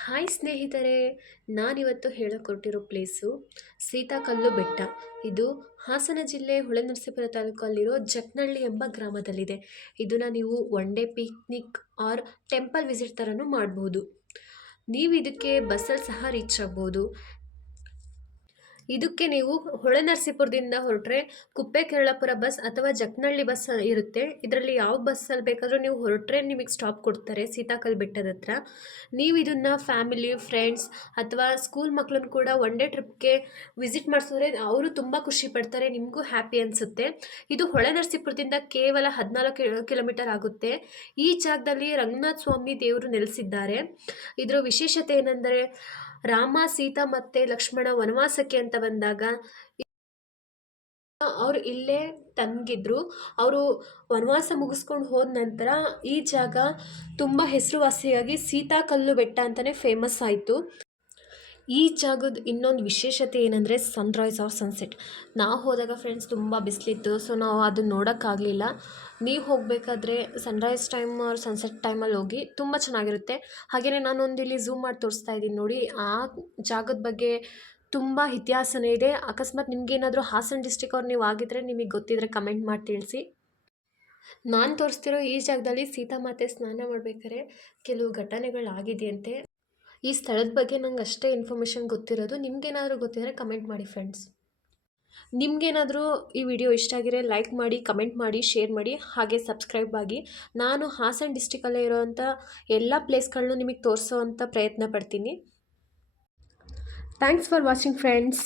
Hi ಸ್ನೇಹಿತರೆ, ನಾನಿವತ್ತು ಹೇಳಕೊಟ್ಟಿರೋ place ಸೀತಾಕಲ್ಲು ಬೆಟ್ಟ. ಇದು ಹಾಸನ ಜಿಲ್ಲೆ ಹೊಳೆನರಸೀಪುರ ತಾಲೂಕಲ್ಲಿರೋ ಜಕ್ನಳ್ಳಿ ಎಂಬ ಗ್ರಾಮದಲ್ಲಿದೆ. ಇದನ್ನು ನೀವು one day picnic or temple visit ಥರನೂ ಮಾಡ್ಬೋದು. ನೀವು ಇದಕ್ಕೆ ಬಸ್ಸಲ್ಲಿ ಸಹ ರೀಚ್ ಆಗ್ಬೋದು. ಇದಕ್ಕೆ ನೀವು ಹೊಳೆನರಸೀಪುರದಿಂದ ಹೊರಟ್ರೆ ಕುಪ್ಪೆ ಕೆರಳಾಪುರ ಬಸ್ ಅಥವಾ ಜಕ್ನಳ್ಳಿ ಬಸ್ ಇರುತ್ತೆ. ಇದರಲ್ಲಿ ಯಾವ ಬಸ್ಸಲ್ಲಿ ಬೇಕಾದರೂ ನೀವು ಹೊರಟ್ರೆ ನಿಮಗೆ ಸ್ಟಾಪ್ ಕೊಡ್ತಾರೆ ಸೀತಾಕಲ್ ಬೆಟ್ಟದ ಹತ್ರ. ನೀವು ಇದನ್ನು ಫ್ಯಾಮಿಲಿ, ಫ್ರೆಂಡ್ಸ್ ಅಥವಾ ಸ್ಕೂಲ್ ಮಕ್ಕಳನ್ನು ಕೂಡ ಒನ್ ಡೇ ಟ್ರಿಪ್ಗೆ ವಿಸಿಟ್ ಮಾಡಿಸಿದ್ರೆ ಅವರು ತುಂಬ ಖುಷಿ ಪಡ್ತಾರೆ, ನಿಮಗೂ ಹ್ಯಾಪಿ ಅನಿಸುತ್ತೆ. ಇದು ಹೊಳೆನರಸೀಪುರದಿಂದ ಕೇವಲ 14 ಕಿಲೋಮೀಟರ್ ಆಗುತ್ತೆ. ಈ ಜಾಗದಲ್ಲಿ ರಂಗನಾಥ ಸ್ವಾಮಿ ದೇವರು ನೆಲೆಸಿದ್ದಾರೆ. ಇದರ ವಿಶೇಷತೆ ಏನೆಂದರೆ, ರಾಮ, ಸೀತಾ ಮತ್ತು ಲಕ್ಷ್ಮಣ ವನವಾಸಕ್ಕೆ ಅಂತ ಬಂದಾಗ ಅವರು ಇಲ್ಲೇ ತಂಗಿದ್ರು. ಅವರು ವನವಾಸ ಮುಗಿಸ್ಕೊಂಡು ಹೋದ ನಂತರ ಈ ಜಾಗ ತುಂಬ ಹೆಸರುವಾಸಿಯಾಗಿ ಸೀತಾಕಲ್ಲು ಬೆಟ್ಟ ಅಂತಲೇ ಫೇಮಸ್ ಆಯಿತು. ಈ ಜಾಗದ ಇನ್ನೊಂದು ವಿಶೇಷತೆ ಏನಂದರೆ ಸನ್ರೈಸ್ ಆರ್ ಸನ್ಸೆಟ್. ನಾವು ಹೋದಾಗ ಫ್ರೆಂಡ್ಸ್ ತುಂಬ ಬಿಸಿಲಿತ್ತು, ಸೊ ನಾವು ಅದನ್ನು ನೋಡೋಕ್ಕಾಗಲಿಲ್ಲ. ನೀವು ಹೋಗಬೇಕಾದ್ರೆ ಸನ್ರೈಸ್ ಟೈಮ್ ಆರ್ ಸನ್ಸೆಟ್ ಟೈಮಲ್ಲಿ ಹೋಗಿ, ತುಂಬ ಚೆನ್ನಾಗಿರುತ್ತೆ. ಹಾಗೆಯೇ ನಾನೊಂದು ಇಲ್ಲಿ ಝೂಮ್ ಮಾಡಿ ತೋರಿಸ್ತಾ ಇದ್ದೀನಿ ನೋಡಿ. ಆ ಜಾಗದ ಬಗ್ಗೆ ತುಂಬ ಇತಿಹಾಸನೇ ಇದೆ. ಅಕಸ್ಮಾತ್ ನಿಮಗೇನಾದರೂ ಹಾಸನ ಡಿಸ್ಟಿಕ್ ಅವ್ರು ನೀವು ಆಗಿದ್ದರೆ ನಿಮಗೆ ಗೊತ್ತಿದ್ದರೆ ಕಮೆಂಟ್ ಮಾಡಿ ತಿಳಿಸಿ. ನಾನು ತೋರಿಸ್ತಿರೋ ಈ ಜಾಗದಲ್ಲಿ ಸೀತಾಮಾತೆ ಸ್ನಾನ ಮಾಡಬೇಕಾದ್ರೆ ಕೆಲವು ಘಟನೆಗಳಾಗಿದೆಯಂತೆ. ಈ ಸ್ಥಳದ ಬಗ್ಗೆ ನಂಗೆ ಅಷ್ಟೇ ಇನ್ಫಾರ್ಮೇಷನ್ ಗೊತ್ತಿರೋದು. ನಿಮ್ಗೇನಾದರೂ ಗೊತ್ತಿದ್ದರೆ ಕಮೆಂಟ್ ಮಾಡಿ ಫ್ರೆಂಡ್ಸ್. ನಿಮಗೇನಾದರೂ ಈ ವಿಡಿಯೋ ಇಷ್ಟ ಆಗಿದ್ರೆ ಲೈಕ್ ಮಾಡಿ, ಕಮೆಂಟ್ ಮಾಡಿ, ಶೇರ್ ಮಾಡಿ, ಹಾಗೆ ಸಬ್ಸ್ಕ್ರೈಬ್ ಆಗಿ. ನಾನು ಹಾಸನ ಡಿಸ್ಟಿಕಲ್ಲೇ ಇರೋವಂಥ ಎಲ್ಲ ಪ್ಲೇಸ್ಗಳನ್ನೂ ನಿಮಗೆ ತೋರಿಸೋ ಅಂಥ ಪ್ರಯತ್ನ ಪಡ್ತೀನಿ. Thanks for watching friends.